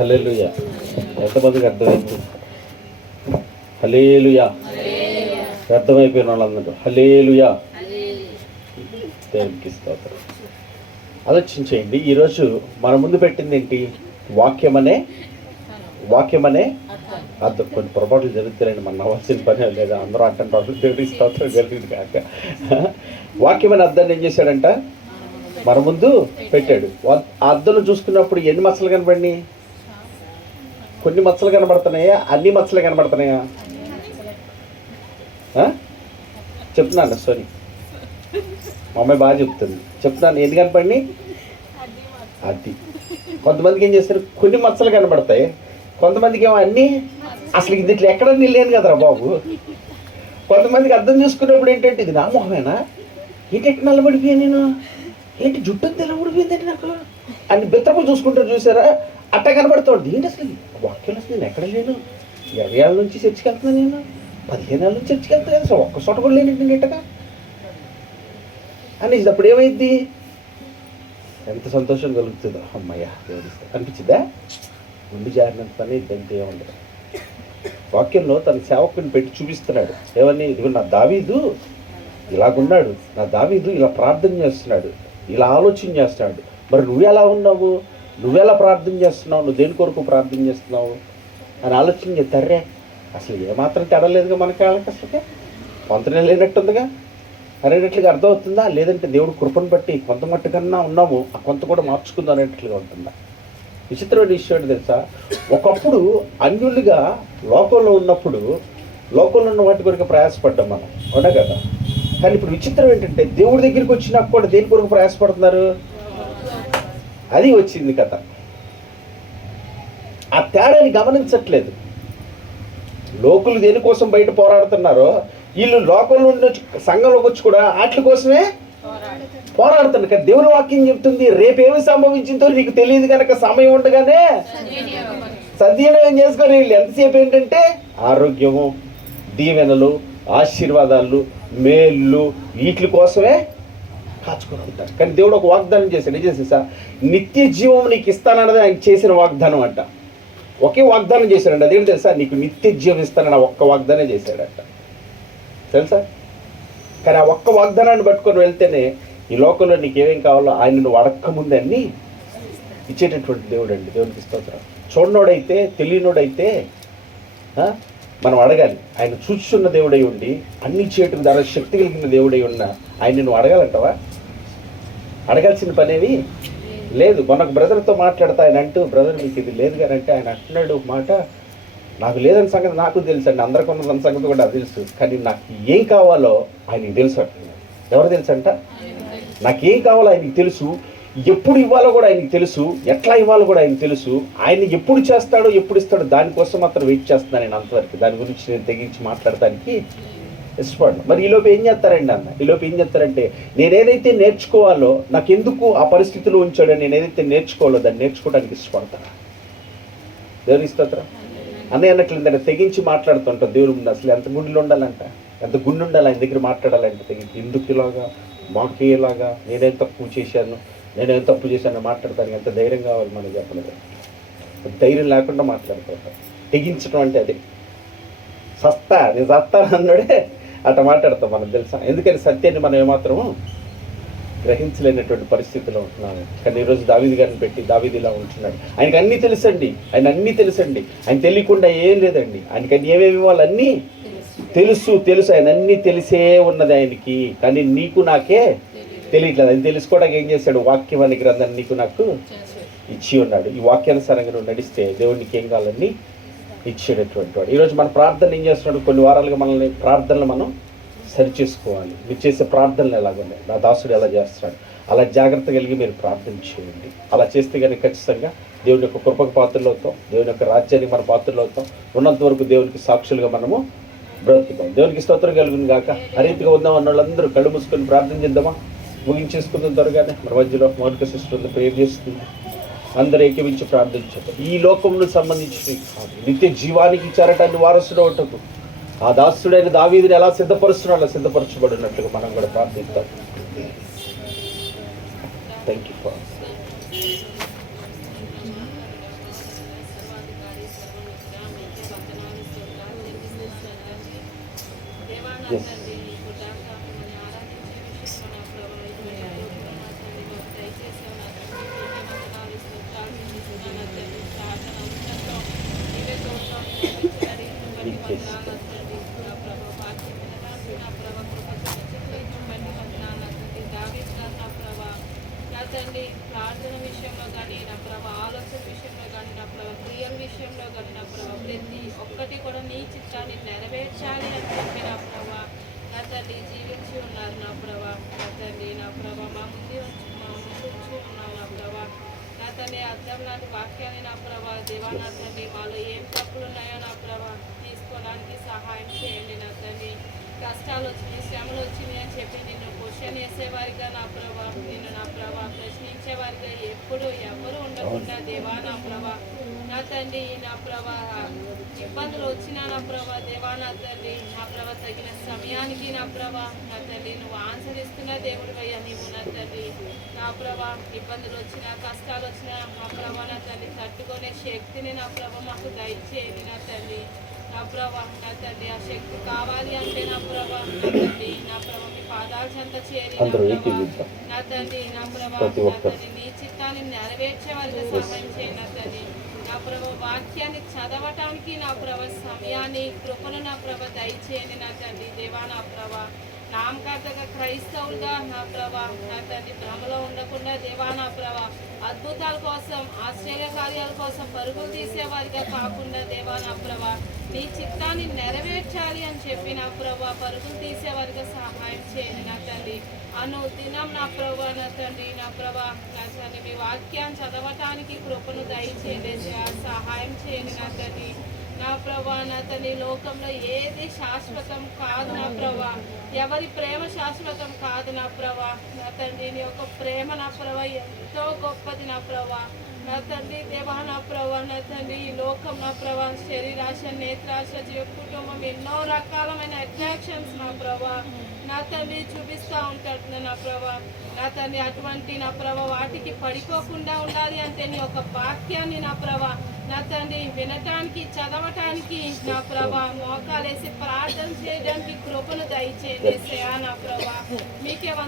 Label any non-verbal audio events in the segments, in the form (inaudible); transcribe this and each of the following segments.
Hallelujah ఎంతమందికి అర్థమైంది? Hallelujah అర్థమైపోయిన వాళ్ళందరూ. హలేలుయా దేవునికి స్తోత్రం. ఆలోచించేయండి ఈరోజు మన ముందు పెట్టింది ఏంటి? వాక్యమనే వాక్యమనే అర్థం. కొన్ని పొరపాట్లు జరుగుతాయండి మన నవ్వాల్సిన పని లేదా. అందరూ అంటుంటారు దేవుడికి స్తోత్రం జరిగింది కాక. వాక్యమనే అర్థాన్ని ఏం చేశాడంట? మన ముందు పెట్టాడు. వా- ఆ చూసుకున్నప్పుడు ఎన్ని మసలు కనబడినాయి? కొన్ని మచ్చలు కనబడుతున్నాయా? అన్ని మచ్చలు కనబడుతున్నాయా? చెప్తున్నాను సారీ మా అమ్మాయి బాగా చెప్తుంది. చెప్తున్నాను ఎందుకు కనపడి అది. కొంతమందికి ఏం చేస్తారు? కొన్ని మచ్చలు కనబడతాయి. కొంతమందికి ఏమో అన్నీ అసలు ఇది ఇట్లా ఎక్కడ లేను కదరా బాబు? కొంతమందికి అర్థం చేసుకున్నప్పుడు ఏంటంటే ఇది నా మొహమేనా? ఏంటి ఎట్లా నల్లబడిపోయా నేను? ఏంటి జుట్టు అంతా నాకు? అని బిత్తపు చూసుకుంటారు చూసారా? అట్ట కనబడుతుంది. ఏంటి అసలు? వాక్యం అసలు నేను ఎక్కడ లేను? ఇరవై ఏళ్ళ నుంచి చర్చికి వెళ్తున్నాను నేను. పదిహేను ఏళ్ళ నుంచి చర్చికి వెళ్తాను అసలు ఒక్క చోట కూడా లేనండి ఇట్టగా అని అప్పుడు ఏమైంది? ఎంత సంతోషం కలుగుతుందో. అమ్మయ్య దేవుడిస్తే. అనిపించిందా ముందు జారినంత పని ఇద్దంటే ఏముండదు. వాక్యంలో తన సేవకుని పెట్టి చూపిస్తున్నాడు. ఏమని? ఇదిగో నా దావీదు ఇలాగున్నాడు. నా దావీదు ఇలా ప్రార్థన చేస్తున్నాడు. ఇలా ఆలోచన చేస్తున్నాడు. మరి నువ్వు ఎలా ఉన్నావు? నువ్వెలా ప్రార్థన చేస్తున్నావు? నువ్వు దేని కొరకు ప్రార్థన చేస్తున్నావు? అని ఆలోచన చేస్తారే అసలు ఏమాత్రం తెడలేదుగా మనకి వాళ్ళకి అసలుకే? పొంతనే లేనట్టుందిగా? అనేటట్లుగా అర్థమవుతుందా? లేదంటే దేవుడు కృపను బట్టి కొంత మట్టుకన్నా ఉన్నాము ఆ కొంత కూడా మార్చుకుందాం అనేటట్లుగా ఉంటుందా? విచిత్రమైన విషయం ఏంటి తెలుసా? ఒకప్పుడు అన్యులుగా లోకంలో ఉన్నప్పుడు లోకంలో ఉన్న వాటి కొరకు ప్రయాసపడ్డాం మనం. అవునా కదా? కానీ ఇప్పుడు విచిత్రం ఏంటంటే దేవుడి దగ్గరికి వచ్చినా కూడా దేని కొరకు ప్రయాసపడుతున్నారు? అది వచ్చింది కథ. ఆ తేడాని గమనించట్లేదు. లోకులు దేనికోసం బయట పోరాడుతున్నారో వీళ్ళు లోకంలో ఉండి సంఘంలోకి వచ్చి కూడా వాటి కోసమే పోరాడుతుంది కానీ దేవుని వాక్యం చెప్తుంది రేపేమి సంభవించిందో నీకు తెలియదు కనుక సమయం ఉండగానే సద్వినియోగం చేసుకొని వీళ్ళు. ఎంతసేపు ఏంటంటే ఆరోగ్యము దీవెనలు ఆశీర్వాదాలు మేళ్ళు వీటి కోసమే కాచుకొని ఉంటాడు కానీ దేవుడు ఒక వాగ్దానం చేశాడు. ఏం చేసి సార్? నిత్య జీవం నీకు ఇస్తానన్నది ఆయన చేసిన వాగ్దానం అంట. ఒకే వాగ్దానం చేశాడంట. అదేంటి తెలుసా? నీకు నిత్య జీవం ఇస్తానన్న ఒక్క వాగ్దానం చేశాడంట. తెలుసా? కానీ ఆ ఒక్క వాగ్దానాన్ని పట్టుకొని వెళ్తేనే ఈ లోకంలో నీకు ఏమేం కావాలో ఆయన నువ్వు అడక్కముందే అన్నీ ఇచ్చేటటువంటి దేవుడు అండి. దేవునికి స్తోత్రం. చూడనోడైతే తెలియనోడైతే మనం అడగాలి. ఆయన చూస్తున్న దేవుడై ఉండి అన్ని చేయటం ద్వారా శక్తి కలిగిన దేవుడై ఉన్న ఆయన నువ్వు అడగాలంటవా? అడగాల్సిన పనేవి లేదు. మనకు బ్రదర్తో మాట్లాడతా ఆయన అంటూ బ్రదర్ మీకు ఇది లేదు కానీ అంటే ఆయన అంటున్నాడు మాట. నాకు లేదని సంగతి నాకు తెలుసు అండి. అందరికి ఉన్న సంగతి కూడా తెలుసు. కానీ నాకు ఏం కావాలో ఆయనకి తెలుసు అంటున్నాడు ఎవరు తెలుసు అంట నాకు ఏం కావాలో ఆయనకి తెలుసు. ఎప్పుడు ఇవ్వాలో కూడా ఆయనకి తెలుసు. ఎట్లా ఇవ్వాలో కూడా ఆయనకి తెలుసు. ఆయన ఎప్పుడు చేస్తాడో ఎప్పుడు ఇస్తాడో దానికోసం మాత్రం వెయిట్ చేస్తున్నాను నేను అంతవరకు. దాని గురించి నేను తెగించి మాట్లాడటానికి ఇష్టపడను మరి ఈలోపు ఏం చేస్తారండి అన్న? ఈలోపు ఏం చేస్తారంటే నేనేదైతే నేర్చుకోవాలో నాకు ఎందుకు ఆ పరిస్థితిలో ఉంచాడో నేను ఏదైతే నేర్చుకోవాలో దాన్ని నేర్చుకోవడానికి ఇష్టపడతాను దేవుని స్తోత్రం. అన్నయ్య అన్నట్లేదంటే తెగించి మాట్లాడుతుంటాం దేవుడు ముందు అసలు ఎంత గుండెలు ఉండాలంట? ఎంత గుండె ఉండాలి? ఆయన దగ్గర మాట్లాడాలంటే. తెగించి ఎందుకు ఇలాగా? మాకే ఇలాగా? నేనేం తప్పు చేశాను? నేనేం తప్పు చేశాను మాట్లాడతాను ఎంత ధైర్యం కావాలి మనకు చెప్పలేదు? ధైర్యం లేకుండా మాట్లాడుతుంటాం తెగించడం అంటే అదే. సస్తా నేను సస్తాను అన్నాడే. అట్లా మాట్లాడతాం మనకు తెలుసా? ఎందుకని సత్యాన్ని మనం ఏమాత్రము గ్రహించలేనటువంటి పరిస్థితిలో ఉంటున్నాను కానీ ఈరోజు దావీది గారిని పెట్టి దావీది ఇలా ఉంటున్నాడు. ఆయనకి అన్నీ తెలుసండి. ఆయన అన్నీ తెలుసండి. ఆయన తెలియకుండా ఏం లేదండి. ఆయనకి అన్ని ఏమేమి అన్నీ తెలుసు తెలుసు. ఆయన అన్నీ తెలిసే ఉన్నది ఆయనకి. కానీ నీకు నాకే తెలియట్లేదు. ఆయన తెలుసుకోవడానికి ఏం చేశాడు? వాక్యం అనే గ్రంథాన్ని నీకు నాకు ఇచ్చి ఉన్నాడు. ఈ వాక్యానుసారంగా నువ్వు నడిస్తే దేవునికి ఏం కావాలని ఇచ్చేటటువంటి వాడు. ఈరోజు మన ప్రార్థన ఏం చేస్తున్నాడు? కొన్ని వారాలుగా మనల్ని ప్రార్థనలు మనం సరి చేసుకోవాలి. మీరు చేసే ప్రార్థనలు ఎలాగున్నాయి నా దాసుడు ఎలా చేస్తున్నాడు? అలా జాగ్రత్త కలిగి మీరు ప్రార్థన చేయండి. అలా చేస్తే కానీ ఖచ్చితంగా దేవుని యొక్క కృపకు పాత్రలు అవుతాం. దేవుని యొక్క రాజ్యానికి మన పాత్రలు అవుతాం. ఉన్నంత వరకు దేవునికి సాక్షులుగా మనము బ్రతుకుతాం. దేవునికి స్తోత్రం కలుగును కాక హరీతిగా ఉందాం అన్న వాళ్ళందరూ కళ్ళు మూసుకొని ప్రార్థన చేద్దామా? ముగించేసుకుందాం త్వరగానే. మన మధ్యలో మౌలిక సిస్టర్ ప్రేమ చేస్తుంది అందరు ఏకమించి ప్రార్థించారు ఈ లోకంలో సంబంధించి నిత్య జీవానికి ఇచ్చారట అని వారసుడు ఒకటకు. ఆ దాసుడైన దావీదిని ఎలా సిద్ధపరుస్తున్నా అలా సిద్ధపరచబడినట్లుగా మనం కూడా ప్రార్థిస్తాం థ్యాంక్ యూ ఫార్ Yes. తండ్రి ప్రార్థన విషయంలో కానీ నా ప్రభావ ఆలోచన విషయంలో కానీ నా ప్రభావ క్రియల విషయంలో కానీ నా ప్రభావ ప్రతి ఒక్కటి కూడా నీ చిత్తాన్ని నెరవేర్చాలి అని చెప్పి నా ప్రభావ నా తండ్రి జీవించి ఉన్నారు. నా ప్రభా నా తండ్రి నా ప్రభా మా ముందు వచ్చి మా ముందు వచ్చి ఉన్నావు నా ప్రభా. నా తండ్రి అర్థం లాంటి వాక్యాన్ని నా ప్రభా దేవా నా తండ్రి మాలో ఏం తప్పులు ఉన్నాయో నా ప్రభా తీసుకోవడానికి సహాయం చేయండి నా తండ్రి కష్టాలు వచ్చినాయి శ్రమలు వచ్చినాయి అని చెప్పి నిన్ను క్వశ్చన్ వేసేవారిగా నా ప్రభా నిన్ను నా ప్రభా ప్రశ్నించేవారిగా ఎప్పుడు ఎవరు ఉండకుండా దేవా నా ప్రభా నా తండ్రి నా ప్రభా ఇబ్బందులు వచ్చినా నా ప్రభా దేవా నా తండ్రి నా ప్రభా తగిన సమయానికి నా ప్రభా నా తండ్రి నువ్వు ఆన్సర్ ఇస్తున్న దేవుడు అయ్యా నీవు నా తండ్రి నా ప్రభా ఇబ్బందులు వచ్చినా కష్టాలు వచ్చినా నా ప్రభా నా తండ్రి తట్టుకునే శక్తిని నా ప్రభా మాకు దయచేయండి నా తండ్రి. నా ప్రభా నా తండ్రి ఆ శక్తి కావాలి అంటే నా ప్రభా నా తండ్రి నా ప్రభా మీ పాదాల చెంత చేరి నా తండ్రి నా ప్రభా ప్రతి నా. తండ్రి నీ చిత్తాన్ని నెరవేర్చే వారికి సహాయం చేయండి నా తండ్రి. నా ప్రభా వాక్యాన్ని చదవటానికి నా ప్రభ సమయాన్ని కృపను నా ప్రభ దయచేయండి నా తండ్రి. దేవా నా ప్రభ నామకార్థంగా క్రైస్తవులుగా నా ప్రభ నా తండ్రి భ్రమలో ఉండకుండా దేవా నా ప్రభ అద్భుతాల కోసం ఆశ్చర్య కార్యాల కోసం పరుగులు తీసేవారిగా కాకుండా దేవా నా ప్రభ నీ చిత్తాన్ని నెరవేర్చాలి అని చెప్పి నా ప్రభా పరుగులు తీసేవారిగా సహాయం చేయండి నా తండ్రి. అను దినం నా ప్రభా నా తండ్రి నా ప్రభా నా తండ్రి మీ వాక్యాన్ని చదవటానికి కృపను దయచేయండి సహాయం చేయండి నా తండ్రి. నా ప్రభా నా తండ్రి లోకంలో ఏది శాశ్వతం కాదు నా ప్రభా. ఎవరి ప్రేమ శాశ్వతం కాదు నా ప్రభా. నా తండ్రి నీ యొక్క ప్రేమ నా ప్రభా ఎంతో గొప్పది నా ప్రభా. నా తండ్రి దేవా నా ప్రభా నా తండ్రి ఈ లోకం నా ప్రభా శరీరాశ నేత్రాశ జీవ కుటుంబం ఎన్నో రకాలమైన అట్రాక్షన్స్ నా ప్రభా. నా తండ్రి చూపిస్తూ ఉంటాడు నా ప్రభా. నా తండ్రి అటువంటి నా ప్రభా వాటికి పడిపోకుండా ఉండాలి అంటే నీ ఒక వాక్యాన్ని నా ప్రభా. నా తండ్రి వినటానికి చదవటానికి నా ప్రభా మోకాలేసి ప్రార్థన చేయడానికి కృపను దయచేయండి శ్రేయా నా ప్రభా.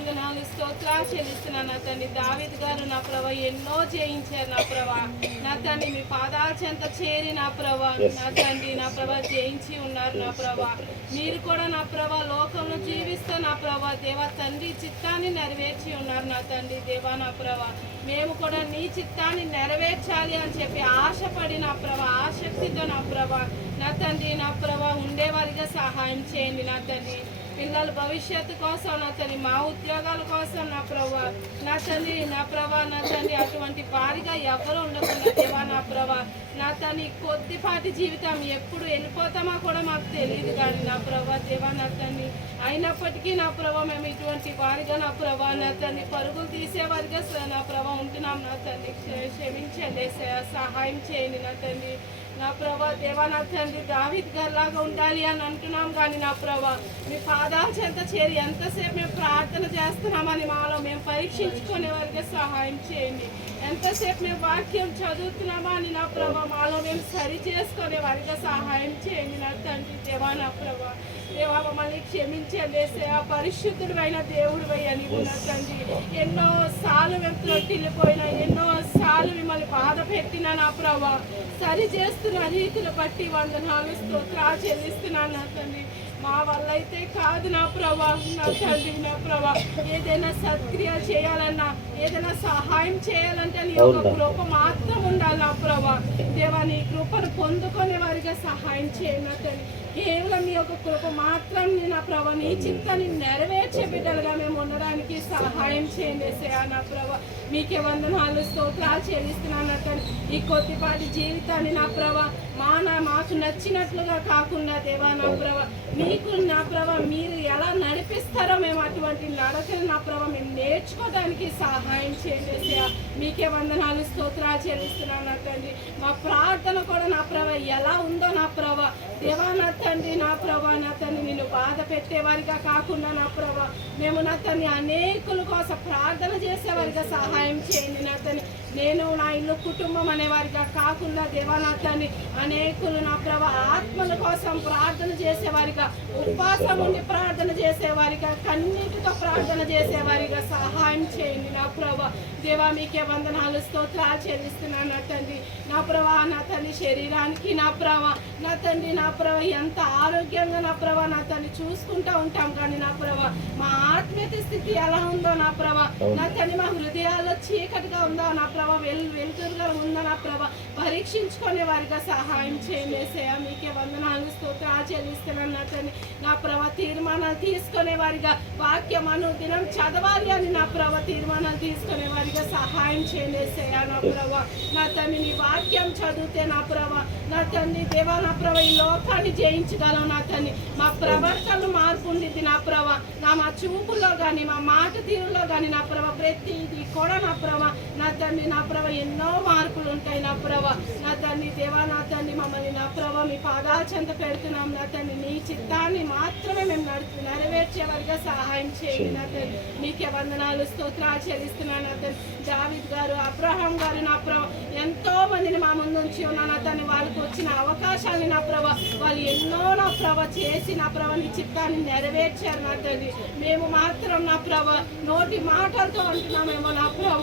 వందనాలు స్తోత్రాలు చెల్లిస్తున్నాను నా తండ్రి. దావిద్ గారు నా ప్రభా ఎన్నో జయించారు నా ప్రభా. నా తండ్రి మీ పాదాల చెంత చేరి నా ప్రభా. నా తండ్రి నా ప్రభా జయించి ఉన్నారు నా ప్రభా. మీరు కూడా నా ప్రభా లోకంలో జీవిస్తూ నా ప్రభా. దేవా తండ్రి చిత్తాన్ని నెరవేర్చి ఉన్నారు నా తండ్రి. దేవా నా ప్రభా మేము కూడా నీ చిత్తాన్ని నెరవేర్చాలి అని చెప్పి ఆశపడి నా ప్రభా ఆసక్తితో నా ప్రభా నా తండ్రి నా ప్రభా ఉండేవారిగా సహాయం చేయండి నా తండ్రి. పిల్లల భవిష్యత్తు కోసం నా తల్లి మా ఉద్యోగాల కోసం నా ప్రభా నా తండ్రి నా ప్రభా నా తల్లి అటువంటి పారిగా ఎవరు ఉండకుండా దేవా నా ప్రభా నా తల్లి కొద్దిపాటి జీవితం ఎప్పుడు వెళ్ళిపోతామో కూడా మాకు తెలియదు కానీ నా ప్రభా దేవా నా తల్లి అయినప్పటికీ నా ప్రభా మేము ఇటువంటి వారిగా నా ప్రభా నా తల్లి పరుగులు తీసేవారిగా నా ప్రభా ఉంటున్నాం. నా తల్లి క్షమించండి స- సహాయం చేయండి నా తండ్రి నా ప్రభా దేవానా తండ్రి దావిద్ గారిలాగా ఉండాలి అని అంటున్నాం కానీ నా ప్రభా మీ పాదాల చెంత చేరి ఎంతసేపు మేము ప్రార్థన చేస్తున్నామని మాలో మేము పరీక్షించుకునే వారికి సహాయం చేయండి. ఎంతసేపు మేము వాక్యం చదువుతున్నామా అని నా ప్రభా మాలో మేము సరి చేసుకునే వారికి సహాయం చేయండి నా తండ్రి దేవా నా ప్రభా. దేవా మమ్మల్ని క్షమించండి ఆ పరిశుద్ధుడు అయిన దేవుడు అయ్యా నీవు నా తండ్రి. ఎన్నో సార్లు మేము త్రొట్టిల్లిపోయినా ఎన్నో సార్లు మిమ్మల్ని బాధ పెట్టినా నా ప్రభా. సరి చేస్తున్న రీతిని బట్టి వందనాలు స్తోత్రాలు చెల్లిస్తున్నాను నా తండ్రి. మా వల్ల అయితే కాదు నా ప్రభా నా తండ్రి నా ప్రభా. ఏదైనా సత్క్రియ చేయాలన్నా ఏదైనా సహాయం చేయాలంటే నీ యొక్క? కృప మాత్రం ఉండాలి నా ప్రభా. దేవా నీ కృపను పొందుకునే వారిగా సహాయం చేయండి నా తండ్రి. కేవలం నీ యొక్క కృప మాత్రం నా ప్రభా నీ చిత్తాన్ని నెరవేర్చే బిడ్డలుగా మేము ఉండడానికి సహాయం చేయండి యేసయ్యా నా ప్రభా. మీకే వందనాలు స్తోత్రాలు చెల్లిస్తున్నాను నా ఈ కొద్దిపాటి జీవితాన్ని నా ప్రభా మా నా మాకు నచ్చినట్లుగా కాకుండా దేవా నా ప్రభా మీకు నా ప్రభా మీరు ఎలా నడిపిస్తారో మేము అటువంటి నడకలు నా ప్రభా మేము నేర్చుకోవడానికి సహాయం చేయండి యేసయ్యా. మీకే వందనాలు స్తోత్రాలు చెల్లిస్తున్నాను నా తండ్రి. మా ప్రార్థన కూడా నా ప్రభ ఎలా ఉందో నా ప్రభ దేవా నా తండ్రి నా ప్రభా నా తండ్రి నిన్ను బాధ పెట్టేవారిగా కాకుండా నా ప్రభా మేము నా తన్ని అనేకుల కోసం ప్రార్థన చేసేవారిగా సహాయం చేయండి నా తండ్రి నేను నా ఇల్లు కుటుంబం అనేవారిగా కాకుండా దేవా నా తండ్రి అనేకులు నా ప్రభ ఆత్మల కోసం ప్రార్థన చేసేవారిగా ఉపవాసం ఉండి ప్రార్థన చేసేవారిగా కన్నీటితో ప్రార్థన చేసేవారిగా సహాయం చేయండి నా ప్రభా. దేవా మీకే వందనాలు స్తోత్రాలు చెల్లిస్తున్నాను నా తండ్రి నా ప్రభా నా తండ్రి శరీరానికి నా ప్రభ. నా తండ్రి నా ప్రభా ఎంత ఆరోగ్యంగా నా ప్రభ నా తండ్రి చూసుకుంటూ ఉంటాం కానీ నా ప్రభా మా ఆత్మీయత స్థితి ఎలా ఉందో నా ప్రభా నా తండ్రి మా హృదయాల్లో చీకటిగా ఉందో? నా ప్రభ వెల్ వెలుతురుగా ఉందో నా ప్రభ? పరీక్షించుకునే వారిగా సహాయం చేయండి ఏసయ్య. మీకే వందనాలు స్తోత్రాలు చెల్లిస్తున్నాను నా తండ్రి నా ప్రభ తీర్మానాలు తీసుకునే వారిగా వాక్యం అను దినం చదవాలి అని నా ప్రభ తీర్మానాలు తీసుకునే వారిగా సహాయం చేయండి ఏసయ్య నా ప్రభ. నా తండ్రి నీ వాక్యం చదివితే నా ప్రభ నా తండ్రి దేవా నా ప్రభ ఈ లోకాన్ని జయించగలం నా తండ్రి మా ప్రవర్తనలు మార్పు ఉండిద్ది నా ప్రభ. నా మా చూపుల్లో కానీ మా మాట తీరులో కానీ నా ప్రభ ప్రతిది కూడా నా ప్రభ నా తండ్రి నా ప్రభ ఎన్నో మార్పులు ఉంటాయి నా ప్రభ. నా తండ్రి దేవా నా తండ్రి మమ్మల్ని నా ప్రభ మీ పాదాల చెంత పెడుతున్నాం. నా తండ్రి నీ చిత్తాన్ని మాత్రమే మేము నడుపు నెరవేర్చేవారిగా సహాయం చేయండి నా తండ్రి మీకే వందనాలు స్తోత్రాలు చెల్లిస్తున్నాను నా తండ్రి జావిద్ గారు అబ్రహాం గారు నా ప్రభ ఎంతో మందిని మా ముందు ఉంచి ఉన్నాను నా తండ్రి వాళ్ళకి వచ్చిన అవకాశాన్ని నా ప్రభ వాళ్ళు ఎన్నో నా ప్రభ చేసి నా ప్రభ నీ చిత్తాన్ని నెరవేర్చారు నా తండ్రి మేము మాత్రం నా ప్రభ నోటి మాటలతో అంటున్నామేమో నా ప్రభ.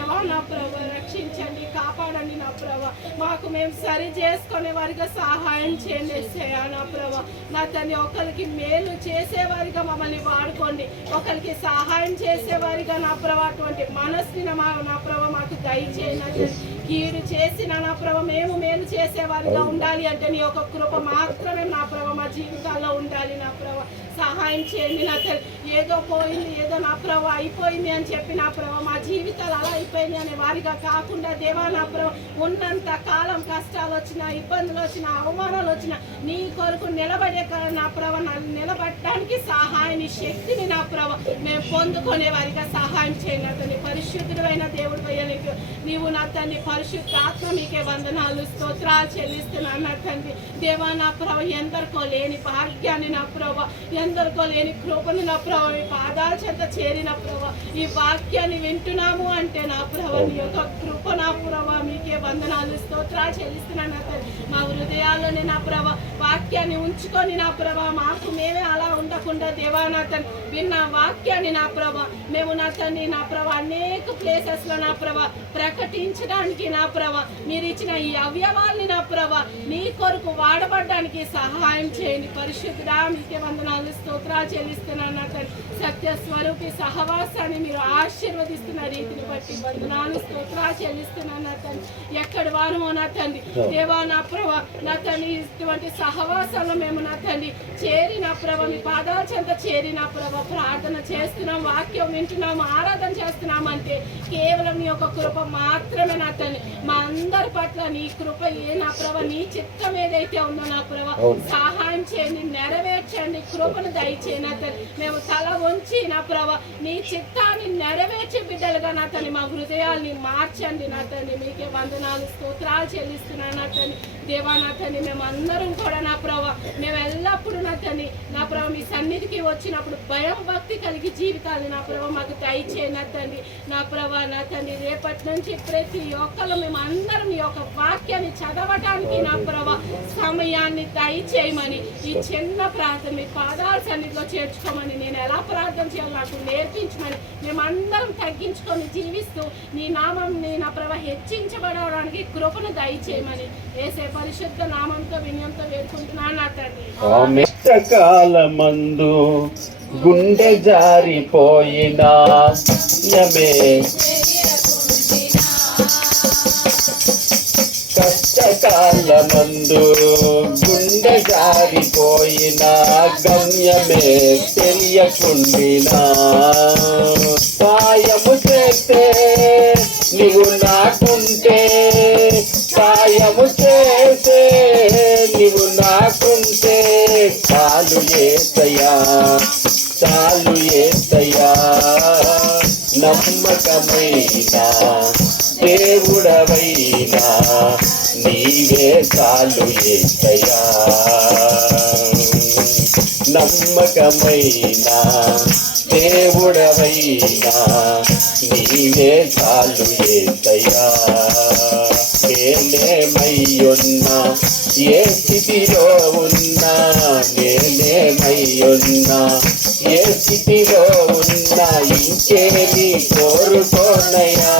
దేవా నా ప్రభ రక్షించండి కాపాడండి నా ప్రభ. మాకు మేము సరి చేసుకునే వారిగా సహాయం చేయండి నా ప్రభ. నా తల్లి ఒకరికి మేలు చేసేవారిగా మమ్మల్ని వాడుకోండి. ఒకరికి సహాయం చేసేవారిగా నా ప్రభ అటువంటి మనస్సుని మా నా ప్రభ మాకు దయచేయండి. కీడు చేసిన నా ప్రభ మేము మేలు చేసేవారిగా ఉండాలి అంటే నీ యొక్క కృప మాత్రమే నా ప్రభ మా జీవితాల్లో ఉండాలి నా ప్రభ. సహాయం చేయండి నా తల్లి. ఏదో పోయింది ఏదో నా ప్రభ అయిపోయింది అని చెప్పి నా ప్రభ మా జీవితాలు అలా అయిపోయింది అనే వారిగా కాకుండా దేవా నా ప్రభ ఉన్నంత కాలం కష్టాలు వచ్చినా ఇబ్బందులు వచ్చినా అవమానాలు వచ్చినా నీ కొరకు నిలబడే నా ప్రభ నిలబడటానికి సహాయాన్ని శక్తిని నా ప్రభ మేము పొందుకునే వారిగా సహాయం చేయండి నా తండ్రి పరిశుద్ధుడైన దేవుడు నీకు నీవు నా తండ్రి పరిశుద్ధాత్మ మీకే వందనాలు స్తోత్రాలు చెల్లిస్తున్నాను నా తండ్రి. దేవా నా ప్రభ ఎందరికో లేని భాగ్యాన్ని నా ప్రభ ఎందరికో లేని కృపను నా ప్రభ మీ పాదాల చెంత చేరిన ప్రభ ఈ వాక్యాన్ని వింటున్నాము అంటే నా ప్రభ నీ యొక్క కృప నా ప్రభ మీకే వందనాలు స్తోత్రాలు చెల్లిస్తున్నాను తండ్రి. మా హృదయాల్లోనే నా ప్రభ వాక్యాన్ని ఉంచుకొని నా ప్రభ మాకు మేమే అలా ఉండకుండా దేవానాథన్ విన్న వాక్యాన్ని నా ప్రభ మేము నా తండ్రి నా ప్రభ అనేక ప్లేసెస్లో నా ప్రభ ప్రకటించడానికి నా ప్రభ మీరు ఇచ్చిన ఈ అవయవాల్ని నా ప్రభ నీ కొరకు వాడబడడానికి సహాయం చేయండి. పరిశుద్ధుడా మీకే వందనాలు స్తోత్రాలు చెల్లిస్తున్నాను నా తండ్రి. సత్య స్వరూపి సహవాసాన్ని మీరు ఆశీర్వదిస్తున్న రీతిని బట్టి వందనాలు స్తోత్రాలు చెల్లిస్తున్నాను నా తండ్రి. ఎక్కడి వారమో నా తండ్రి. దేవా నా ప్రభ నా తండ్రి ఇటువంటి సహవాసంలో మేము నా తండ్రి చేరి నా ప్రభ మీ పాదాల చెంత చేరి నా ప్రభ ప్రార్థన చేస్తున్నాం వాక్యం వింటున్నాం ఆరాధన చేస్తున్నాం అంటే కేవలం నీ యొక్క కృప మాత్రమే నా తండ్రి మా అందరి పట్ల నీ కృప ఏ నా ప్రభ నీ చిత్తం ఏదైతే ఉందో నా ప్రభ. సహాయం చేయండి నెరవేర్చండి కృపను దయచేయండి నా తండ్రి మేము తల వంచి నా ప్రభ నీ చిత్తాన్ని నెరవేర్చే బిడ్డలుగా నా తండ్రి మా హృదయాల్ని మార్చండి నా తండ్రి మీకే వందనాలు స్తోత్రాలు చెల్లిస్తున్నాను నా తండ్రి దేవా నా తండ్రి మేము అందరం కూడా నా ప్రభ మేము ఎల్లప్పుడూ నా తండ్రి నా ప్రభ మీ సన్నిధికి వచ్చినప్పుడు భయం భక్తి కలిగి జీవితాలు నా ప్రభ మాకు దయచేయండి నా తండ్రి నా ప్రభ నా తండ్రి రేపటి నుంచి ప్రతి ఒక్కరు మేము అందరం ఈ యొక్క వాక్యాన్ని చదవటానికి నా ప్రభ సమయాన్ని దయచేయమని ఈ చిన్న ప్రార్థన మీ పాదాల సన్నిధిలో చేర్చుకోమని నేను ఎలా ప్రార్థన చేయాలో నాకు నేర్పించమని మేమందరం తగ్గించుకొని జీవిస్తూ నీ నామం నీ నా ప్రభ హెచ్చించబడడానికి కృపను దయచేయమని వేసే పరిశుద్ధ నామంతో వినయంతో వేడుకుంటున్నాను నా తండ్రి. గుండె జారిపోయినా. యమే. కష్టకాలమందు గుండె జారిపోయిన. గమ్యమే తెలియకుండినా. సాయము చేస్తే నీవు నాకుంటే నమ్మకమైన దేవుడవైనా నీవే చాలు ఏసయ్యా నమ్మకమైన దేవుడవైనా నీవే చాలు ఏసయ్యా నేనేమయ్యున్నా ఏ స్థితిలో ఉన్నా నేనేమయ్యున్నా ఏ స్థితిలో ఉన్నా ఇంకేమి కోరుకోనయా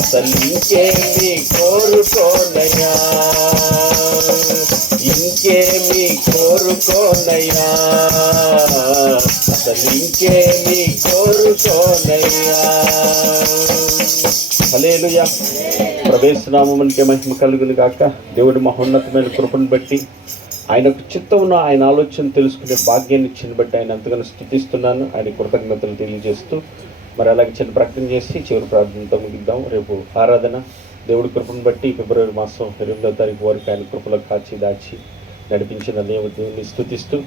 అసలు ఇంకేమి కోరుకోనయా ఇంకేమి కోరుకోనయా అసలు ఇంకేమి కోరుకోనయా హల్లెలూయా. ప్రవేశనామమునికే మహిమ కలుగును గాక. దేవుడి మహోన్నతమైన కృపను బట్టి ఆయనకు చిత్తమున ఆయన ఆలోచన తెలుసుకునే భాగ్యాన్ని ఇచ్చిన బట్టి ఆయన ఎంతగానో స్థుతిస్తున్నాను. ఆయన కృతజ్ఞతలు తెలియజేస్తూ మరి అలాగే చిన్న ప్రకటన చేసి చివరి ప్రార్థనతో ముగిద్దాం. రేపు ఆరాధన. దేవుడి కృపను బట్టి ఫిబ్రవరి మాసం ఎనిమిదో తారీఖు వరకు ఆయన కృపలో కాచి దాచి నడిపించిన దేవ దేవుని స్థుతిస్తూ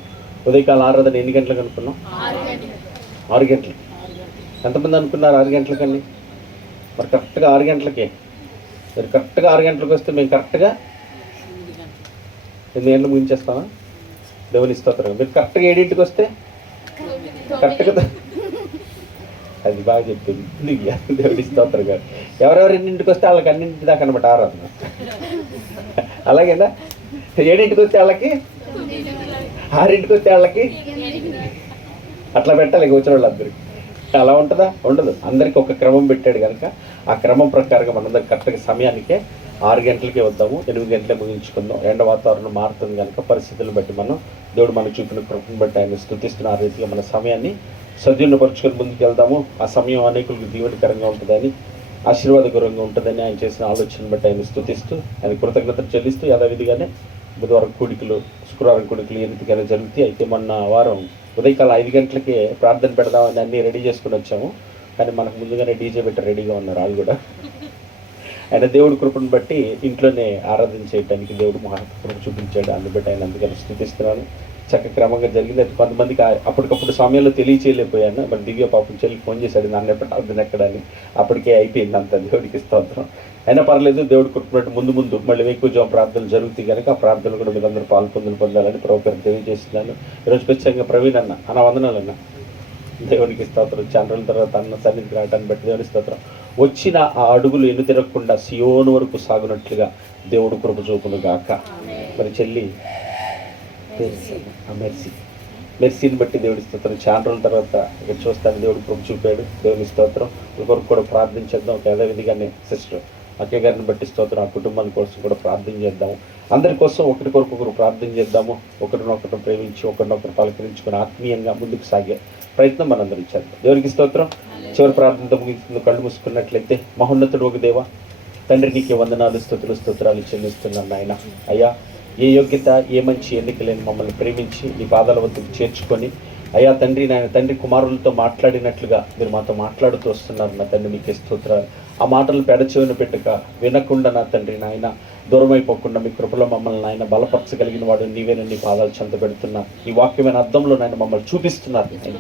ఉదయకాల ఆరాధన ఎన్ని గంటలకు అనుకున్నాం? ఆరు గంటలు. ఎంతమంది అనుకున్నారు ఆరు గంటలకండి? మరి కరెక్ట్గా ఆరు గంటలకే. మీరు కరెక్ట్గా ఆరు గంటలకు వస్తే మేము కరెక్ట్గా ఎనిమిది గంటలు ముగించేస్తామా? దేవుని స్తోత్రం. మీరు కరెక్ట్గా ఏడింటికి వస్తే? కరెక్ట్గా (laughs) అది బాగా చెప్పింది. దేవుడి స్తోత్రం గారు. ఎవరెవరు ఎన్నింటికి వస్తే వాళ్ళకి అన్నింటి దాకా అనమాట ఆరాధన. (laughs) అలాగేనా? ఏడింటికి వస్తే వాళ్ళకి? ఆరింటికి వస్తే వాళ్ళకి? అట్లా పెట్టాలి ఇక వచ్చిన వాళ్ళందరికీ. అలా ఉంటుందా? ఉండదు. అందరికి ఒక క్రమం పెట్టాడు కనుక ఆ క్రమం ప్రకారంగా మనందరం కరెక్ట్గా సమయానికే ఆరు గంటలకే వద్దాము ఎనిమిది గంటలే ముగించుకుందాం. ఎండ వాతావరణం మారుతుంది కనుక పరిస్థితులను బట్టి మనం దేవుడు మనకు చూపిన కృపను బట్టి ఆయన స్థుతిస్తున్న ఆ రీతిగా మన సమయాన్ని సద్వినపరుచుకొని ముందుకు వెళ్దాము. ఆ సమయం అనేకులకు దీవెనకరంగా ఉంటుందని ఆశీర్వాదకరంగా ఉంటుందని ఆయన చేసిన ఆలోచన బట్టి ఆయన స్థుతిస్తూ ఆయన కృతజ్ఞతలు చెల్లిస్తూ యథావిధిగానే బుధవారం కూడికలు శుక్రవారం కూడికలు ఈ రీతిగానే జరుగుతాయి. అయితే మొన్న వారం ఉదయకాలం ఐదు గంటలకే ప్రార్థన పెడదామని అన్నీ రెడీ చేసుకుని వచ్చాము. కానీ మనకు ముందుగానే డీజే పెట్టి రెడీగా ఉన్నారు వాళ్ళు కూడా. ఆయన దేవుడి కృపను బట్టి ఇంట్లోనే ఆరాధన చేయడానికి దేవుడు మహాకృప చూపించాడు. అందుని బట్టి ఆయన అందుకని స్థుతిస్తున్నాను. చక్క క్రమంగా జరిగింది. అయితే కొంతమందికి అప్పటికప్పుడు సమయంలో తెలియచేయలేకపోయాను. మరి దివ్య పాపం చెల్లి ఫోన్ చేశాడు. నాన్న ప్రార్థన ఎక్కడని అప్పటికే అయిపోయింది అంత. దేవుడికి స్తోత్రం. అయినా పర్లేదు దేవుడు కుట్టినట్టు ముందు ముందు మళ్ళీ ఎక్కువ జాబ్ ప్రార్థనలు జరుగుతాయి కనుక ఆ ప్రార్థనలు కూడా మీరందరూ పాల్పొందులు పొందాలని ప్రభుత్వం తెలియజేస్తున్నాను. ఈరోజు ప్రత్యేకంగా ప్రవీణ్ అన్న అన్న వందనాలన్న దేవునికి స్తోత్రం. చంద్రుల తర్వాత అన్న సన్నిధికి రావటాన్ని బట్టి దేవుని స్తోత్రం. వచ్చిన ఆ అడుగులు ఎన్ను తిరగకుండా సియోను వరకు సాగునట్లుగా దేవుడు కృప చూపును గాక. మరి చెల్లి ఆ మెర్సీ. మెర్సీని బట్టి దేవుడి స్తోత్రం. చాలా రోజుల తర్వాత ఇక్కడ చూస్తాను దేవుడు కృప చూపాడు. దేవుని స్తోత్రం. కొరకు కూడా ప్రార్థించేద్దాం ఒక యథావిధిగానే సిస్టర్. అక్కయ్య గారిని బట్టి స్తోత్రం ఆ కుటుంబం కోసం కూడా ప్రార్థన చేద్దాము. అందరి కోసం ఒకరి కొరకు ఒకరు ప్రార్థన చేద్దాము. ఒకరినొకరు ప్రేమించి ఒకరినొకరు పలకరించుకుని ఆత్మీయంగా ముందుకు సాగే ప్రయత్నం మనందరం చేద్దాం. దేవునికి స్తోత్రం. చివరి ప్రార్థనతో ముగిస్తుంది కళ్ళు మూసుకున్నట్లయితే మహోన్నతుడు ఒక దేవ తండ్రి నీకే వందనాలు స్థుతులు స్తోత్రాలు చెల్లిస్తున్నాను నాయన. అయ్యా ఏ యోగ్యత ఏ మంచి ఎన్నిక లేని మమ్మల్ని ప్రేమించి నీ పాదాల వద్దకు చేర్చుకొని అయ్యా తండ్రి నాయన తండ్రి కుమారులతో మాట్లాడినట్లుగా మీరు మాతో మాట్లాడుతూ వస్తున్నారు నా తండ్రి మీకే స్తోత్రాలు. ఆ మాటలు పెడచెవిన పెట్టుక వినకుండా నా తండ్రి నాయన దూరమైపోకుండా మీ కృపలో మమ్మల్ని నాయన బలపరచగలిగిన వాడు నీవేనని నీ పాదాలు చెంత పెడుతున్నా ఈ వాక్యమైన అర్థంలో నాయన మమ్మల్ని చూపిస్తున్నారు నాయన.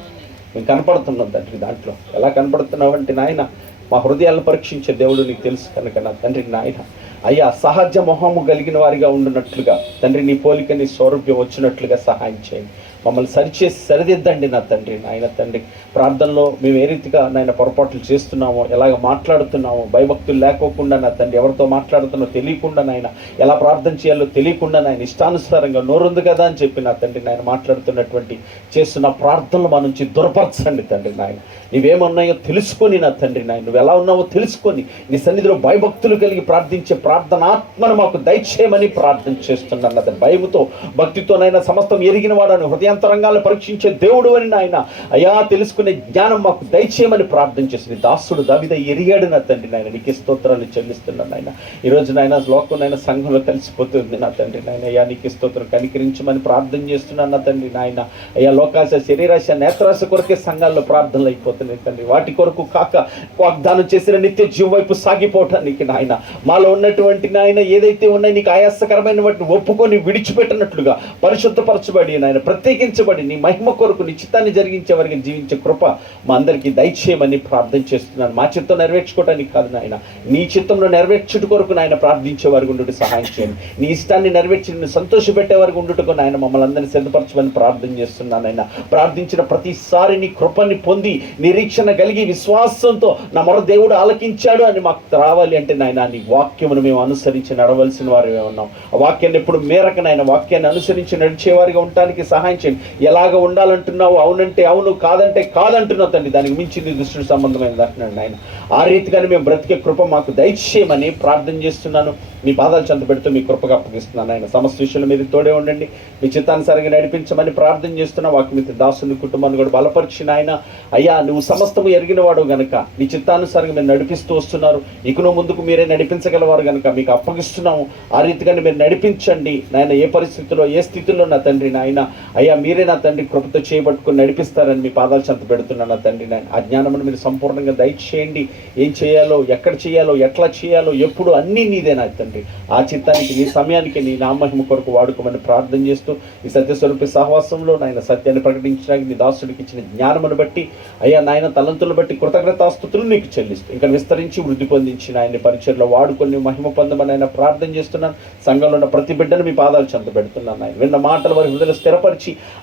మేము కనపడుతున్నాం తండ్రి దాంట్లో. ఎలా కనపడుతున్నావు అంటే నాయన మా హృదయాలను పరీక్షించే దేవుడు నీకు తెలుసు కనుక నా తండ్రి నాయన. అయ్యా సహజ మొహము కలిగిన వారిగా ఉండునట్లుగా తండ్రి నీ పోలిక నీ సౌరభ్యం వచ్చినట్లుగా సహాయం చేయండి. మమ్మల్ని సరిచేసి సరిదిద్దండి నా తండ్రి నాయన తండ్రి. ప్రార్థనలో మేము ఏ రీతిగా నాయన పొరపాట్లు చేస్తున్నామో ఎలాగ మాట్లాడుతున్నామో భయభక్తులు లేకోకుండా నా తండ్రి ఎవరితో మాట్లాడుతున్నో తెలియకుండా నాయన ఎలా ప్రార్థన చేయాలో తెలియకుండా నాయన ఇష్టానుసారంగా నోరుంది కదా అని చెప్పి నా తండ్రి నాయన మాట్లాడుతున్నటువంటి చేస్తున్న ప్రార్థనలు మా నుంచి దొరపరచండి తండ్రి నాయన. నీవేమన్నాయో తెలుసుకొని నా తండ్రి నాయన నువ్వు ఎలా ఉన్నావో తెలుసుకొని నీ సన్నిధిలో భయభక్తులు కలిగి ప్రార్థించే ప్రార్థనాత్మను మాకు దయచేయమని ప్రార్థన చేస్తున్నాను అతని భయముతో భక్తితోనైనా సమస్తం ఎరిగిన వాడని హృదయాంతరంగాలు పరీక్షించే దేవుడు అని నాయన అయా తెలుసుకునే జ్ఞానం మాకు దయచేయమని ప్రార్థన చేసింది దాసుడు దావిద ఎరిగాడు నా తండ్రి నాయన. నీకు స్తోత్రాలు చెల్లిస్తున్నాను నాయన. ఈరోజు నాయన లోకం నాయన సంఘంలో కలిసిపోతుంది నా తండ్రి నాయన. అయ్యా నీకు స్తోత్రం కనికరించమని ప్రార్థన చేస్తున్నాను నా తండ్రి నాయన. అయ్యా లోకాశ శరీరాశ నేత్రాశ కొరకే సంఘాల్లో ప్రార్థనలు అయిపోతున్నాయి తండ్రి వాటి కొరకు కాక వాగ్దానం చేసిన నిత్య జీవ వైపు సాగిపోవటానికి నాయన. మాలో ఉన్నటువంటి నాయన ఏదైతే ఉన్నాయి నీకు ఆయాసకరమైన వాటిని ఒప్పుకొని విడిచిపెట్టినట్లుగా పరిశుద్ధపరచబడి నాయన ప్రత్యేకించబడి నీ మహిమ కొరకు నిశ్చితాన్ని జరిగించే వారికి జీవించే కృప మా అందరికీ దయచేయమని ప్రార్థన చేస్తున్నాను. మా చిత్తం నెరవేర్చుకోవడానికి కాదు నాయన. నీ చిత్తంలో నెరవేర్చుట కొరకు నాయన ప్రార్థించే వారికి ఉండుట సహాయం చేయండి. నీ ఇష్టాన్ని నెరవేర్చి నిన్ను సంతోషపెట్టే వారికి ఉండుటకు నాయన మమ్మల్ని అందరినీ సిద్ధపరచమని ప్రార్థన చేస్తున్నాను ఆయన ప్రార్థించిన ప్రతిసారి నీ కృపని పొంది నీ నిరీక్షణ కలిగి విశ్వాసంతో నా మొర దేవుడు ఆలకించాడు అని మాకు రావాలి అంటే నాయన నీ వాక్యమును మేము అనుసరించి నడవలసిన వారు ఉన్నాం. ఆ వాక్యాన్ని ఎప్పుడు మేరకు నాయన వాక్యాన్ని అనుసరించి నడిచేవారిగా ఉండటానికి సహాయం చేయండి. ఎలాగ ఉండాలంటున్నావు? అవునంటే అవును కాదంటే కాదంటున్నావు తండ్రి. దానికి మించి దుష్టుడు దృష్టి సంబంధమైనది అంటున్నాడు నాయన. ఆ రీతిగానే మేము బ్రతికే కృప మాకు దయచేయమని ప్రార్థన చేస్తున్నాను. మీ పాదాలు చెంత పెడుతూ మీ కృపగా అప్పగిస్తున్నాను ఆయన సమస్త విషయంలో మీరు తోడే ఉండండి. మీ చిత్తానుసారంగా నడిపించమని ప్రార్థన చేస్తున్నా మీద దాసుని కుటుంబాన్ని కూడా బలపరిచిన ఆయన అయ్యా నువ్వు సమస్తము ఎరిగిన వాడు గనక నీ చిత్తానుసారంగా మీరు నడిపిస్తూ వస్తున్నారు. ఇకను ముందుకు మీరే నడిపించగలవారు గనక మీకు అప్పగిస్తున్నాము. ఆ రీతిగానే మీరు నడిపించండి. నాయన ఏ పరిస్థితిలో ఏ స్థితిలో నా తండ్రి నాయన అయ్యా మీరే నా తండ్రి కృపతో చేయబట్టుకుని నడిపిస్తారని మీ పాదాలు చెంత పెడుతున్నాను నా తండ్రి. నాయన ఆ జ్ఞానమును మీరు సంపూర్ణంగా దయచేయండి. ఏం చేయాలో ఎక్కడ చేయాలో ఎట్లా చేయాలో ఎప్పుడు అన్నీ నీదే నా తండ్రి. ఆ చిత్తానికి నీ సమయానికి నీ నామహిమ కొరకు వాడుకోమని ప్రార్థన చేస్తూ ఈ సత్యస్వరూపి సహవాసంలో నాయన సత్యాన్ని ప్రకటించడానికి నీ దాసుడికి ఇచ్చిన జ్ఞానమును బట్టి అయ్యా నాయన తలంతులను బట్టి కృతజ్ఞతాస్తుతులు నీకు చెల్లిస్తూ ఇంకా విస్తరించి వృద్ధి పొందించి ఆయన పరిచయలో వాడుకొని మహిమ పొందమని ఆయన ప్రార్థన చేస్తున్నాను. సంఘంలో ఉన్న ప్రతి బిడ్డను మీ పాదాలు చెంత పెడుతున్నాను ఆయన విన్న మాటలు వారి హృదయ స్థిరపరిచి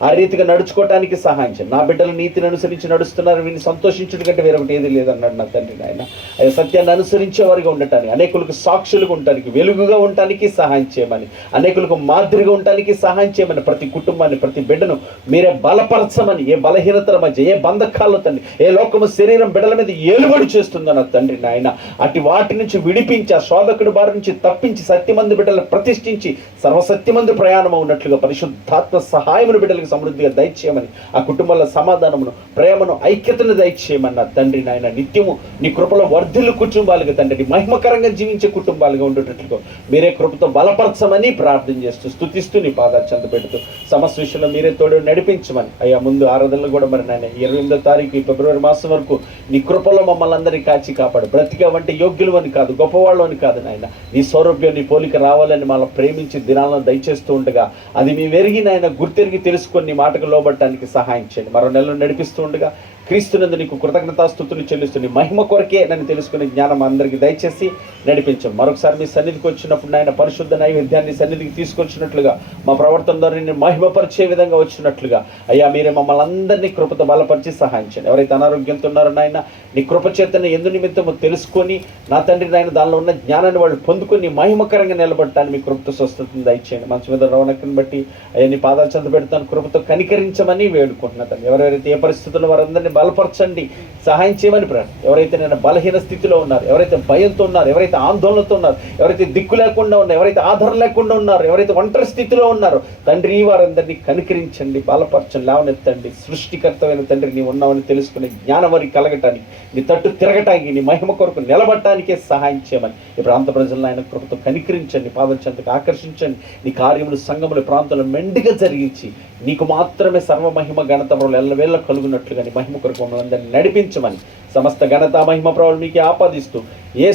ఆ రీతిగా నడుచుకోవటానికి సహాయం చేయండి. నా బిడ్డలు నీతిని అనుసరించి నడుస్తున్నారు వీరిని సంతోషించడం కంటే వేరొకటి ఏది లేదన్నాడు నా తండ్రి నాయన. అదే సత్యాన్ని అనుసరించే వారిగా ఉండటానికి అనేకులకు సాక్షులుగా ఉండటానికి వెలుగుగా ఉండటానికి సహాయం చేయమని అనేకులకు మాదిరిగా ఉండటానికి సహాయం చేయమని ప్రతి కుటుంబాన్ని ప్రతి బిడ్డను మీరే బలపరచమని ఏ బలహీనతల మధ్య ఏ బంధకాల్లో తండ్రి ఏ లోకము శరీరం బిడ్డల మీద ఏలుబడి చేస్తుందో నా తండ్రి నాయన. అటు వాటి నుంచి విడిపించి ఆ శోధకుడి బారి నుంచి తప్పించి సత్యమందు బిడ్డలను ప్రతిష్ఠించి సర్వసత్యమందు ప్రయాణం ఉన్నట్లుగా పరిశుద్ధాత్మ సహాయం సహాయమును బిడ్డలకు సమృద్ధిగా దయచేయమని ఆ కుటుంబాల సమాధానమును ప్రేమను ఐక్యతను దయచేయమన్న తండ్రి నాయన నిత్యము నీ కృపలో వర్ధిల్లు కుటుంబాలుగా తండ్రి మహిమకరంగా జీవించే కుటుంబాలుగా ఉండేటట్లుగా మీరే కృపతో బలపరచమని ప్రార్థన చేస్తూ స్థుతిస్తూ నీ పాదాలు చెంత పెడుతూ సమస్య విషయంలో మీరే తోడు నడిపించమని. అయ్యా ముందు ఆరాధనలు కూడా మరి నాయన ఇరవై ఎనిమిదో తారీఖు ఈ ఫిబ్రవరి మాసం వరకు నీ కృపలో మమ్మల్ని అందరినీ కాచి కాపాడు. బ్రతికావంటే యోగ్యులు అని కాదు గొప్పవాళ్ళు అని కాదు నాయన. నీ సౌరభ్యం నీ పోలిక రావాలని మళ్ళీ ప్రేమించి దినాలను దయచేస్తూ ఉండగా అది మీ వెరిగి నాయన గుర్తెరిగి తెలుసుకొని మాటకు లోబట్టడానికి సహాయం చేయండి. మరో నెలలో నడిపిస్తూ ఉండగా క్రీస్తునందు నీకు కృతజ్ఞతాస్థుతులు చెల్లిస్తుంది మహిమ కొరకే నన్ను తెలుసుకునే జ్ఞానం అందరికీ దయచేసి నడిపించాం. మరొకసారి మీ సన్నిధికి వచ్చినప్పుడు నాయన పరిశుద్ధ నైవేద్యాన్ని సన్నిధికి తీసుకొచ్చినట్లుగా మా ప్రవర్తన ద్వారా నేను మహిమపరిచే విధంగా వచ్చినట్లుగా అయ్యా మీరే మమ్మల్ని అందరినీ కృపతో బలపరిచి సహాయించండి ఎవరైతే అనారోగ్యంతో ఉన్నారో నాయన నీ కృపచేతను ఎందు నిమిత్తము తెలుసుకొని నా తండ్రి నాయన దానిలో ఉన్న జ్ఞానాన్ని వాళ్ళు పొందుకొని మహిమకరంగా నిలబడటాన్ని మీ కృపతో స్వస్థతను దయచేయండి. మంచి మీద రవణక్కని బట్టి అయ్యా నీ పాదాలు చెంత పెడతాను కృపతో కనికరించమని వేడుకుంటున్నాను తండ్రి. ఎవరెవరైతే ఏ పరిస్థితుల్లో వారందరినీ బలపరచండి. సహాయం చేయమని ప్రార్థన. ఎవరైతే నేను బలహీన స్థితిలో ఉన్నారు ఎవరైతే భయంతో ఉన్నారు ఎవరైతే ఆందోళనతో ఉన్నారు ఎవరైతే దిక్కు లేకుండా ఉన్నారు ఎవరైతే ఆధారం లేకుండా ఉన్నారు ఎవరైతే ఒంటరి స్థితిలో ఉన్నారో తండ్రి వారందరినీ కనికరించండి బలపరచండి లేవనెత్తండి. సృష్టికర్తమైన తండ్రి నీ ఉన్నావని తెలుసుకునే జ్ఞానం వారికి కలగటానికి నీ తట్టు తిరగటానికి నీ మహిమ కొరకు నిలబడటానికే సహాయం చేయమని ఈ ప్రాంత ప్రజలను ఆయన కృపతో కనికరించండి పాదం చెంతకు ఆకర్షించండి. నీ కార్యములు సంఘములు ప్రాంతంలో మెండుగా జరిగించి నీకు మాత్రమే సర్వమహిమ ఘనత ఎల్లవేళ్ళ కలుగునట్లుగా నీ మహిమ కొరకు మమ్మల్ని అందరినీ నడిపించమని సమస్త ఘనత మహిమ ప్రభులు మీకే ఆపాదిస్తూ ఏ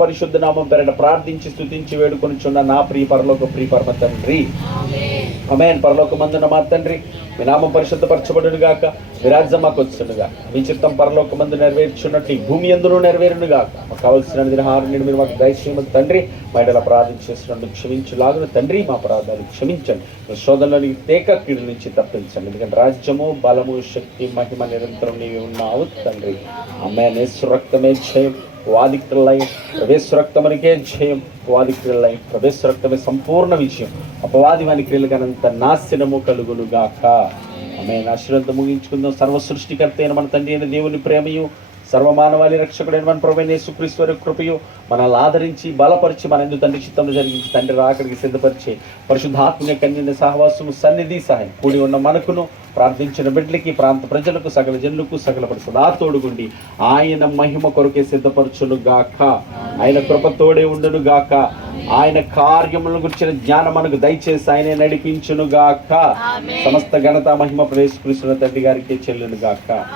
పరిశుద్ధ నామం పేరట ప్రార్థించి స్తుతించి వేడుకొనిచున్న నా ప్రియ పరలోక ప్రియ పరమ తండ్రి. అమేన్ పరలోక మందున మా తండ్రి మీ నామం పరిశుద్ధపరచబడును గాక విరాజ్యం మాకు వచ్చునుగా మీ చిత్తం పరలోక మందు నెరవేర్చున్నట్టు ఈ భూమి ఎందును నెరవేరును గాక. మాకు కావలసిన నేను మీరు మాకు దయచేయమని తండ్రి బయటల ప్రార్థన చేసినట్టు క్షమించులాగున. తండ్రి మా అపరాధాలు క్షమించండి. మీ శోధనలోని తేక కీడు నుంచి తప్పించండి. ఎందుకంటే రాజ్యము బలము శక్తి మహిమ నిరంతరం నీవి ఉన్నావు తండ్రి. అమ్మాయి రక్తమే చేయం వాదిక్రలై ప్రవేశరక్తమనికే జయం వాదిక్రియలై ప్రవేశరక్తమే సంపూర్ణ విజయం. అపవాది వాని క్రియలకనంత నాశనము కలుగులుగాక ఆమె ఆశీర్వాదం ముగించుకుందాం. సర్వ సృష్టికర్త అయిన మన తండ్రి అయిన దేవుని ప్రేమయు సర్వమానవాళి రక్షకుడైన మన ప్రభు యేసుక్రీశ్వర కృపయు మనల్ని ఆదరించి బలపరిచి మన ఎందు తండ్రి చిత్తంలో జరిగించి తండ్రి రాకడికి సిద్ధపరిచి పరిశుద్ధాత్మక కన్యని సహవాసము సన్నిధి సహాయం. కూడి ఉన్న మనకును ప్రార్థించిన బిడ్డలకి ప్రాంత ప్రజలకు సకల జనులకు సకల ఆ తోడుగుండి ఆయన మహిమ కొరకే సిద్ధపరచును గాక ఆయన కృప తోడే ఉండును గాక ఆయన కార్యములను గురించిన జ్ఞానం మనకు దయచేసి ఆయనే నడిపించును గాక సమస్త ఘనత మహిమ ప్రవేశకృష్ణ తండ్రి గారికి చెల్లును గాక